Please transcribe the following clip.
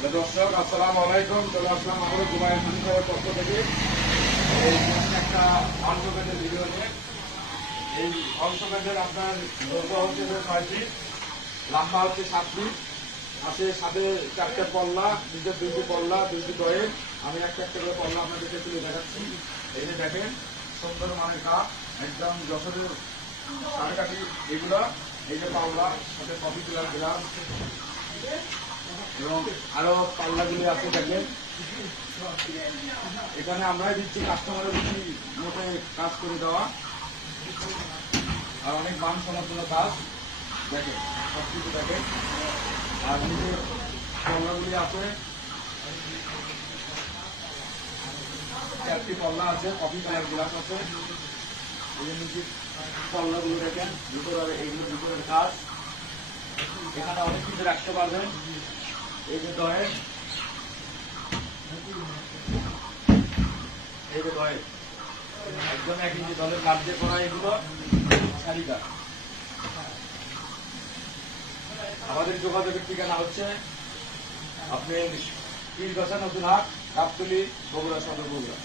দর্শক আসসালামু আলাইকুম। চলে আসলাম আমাদের দুবাই সংসারের পক্ষ থেকে এই একটা অংশবেদের ভিডিও নিয়ে। এই অংশবেদের আপনার দৈর্ঘ্য হচ্ছে 6 ফিট, লম্বা হচ্ছে 7 ফিট, আছে সাথে 4টে পল্লা, নিচে 2টি পল্লা, 2টি দয়ে। আমি একটা একটা করে পল্লা আপনাদেরকে তুলে দেখাচ্ছি। এই যে দেখেন সুন্দর মানের কাঠ, একদম যশোরের সারকাঠি এগুলো। এই যে পাল্লা সাথে কফি তোলার গ্লাস এবং আরো পাল্লাগুলি আছে দেখেন। এখানে আমরাই দিচ্ছি, কাস্টমারের দিচ্ছি মোটে কাজ করে দেওয়া, আর অনেক মানসম্মত কাজ দেখেন, সবকিছু দেখেন। আর নিজের পল্লাগুলি আছে, 4টি পল্লা আছে, কফি কালার গ্লাস আছে। এই যে নিজের পল্লাগুলো দেখেন, ভিতরে এইগুলো ভিতরের কাজ। এখানে অনেক কিছু রাখতে পারবেন। এই যে দয়ে, এই যে দয়ে একদম 1 ইঞ্চি দলের কাঠ দিয়ে করা এগুলো শাড়িটা। আমাদের যোগাযোগের ঠিকানা হচ্ছে আপনি পীরগাছা নতুন হাট, গাবতলী, বগুড়া সদর, বগুড়া।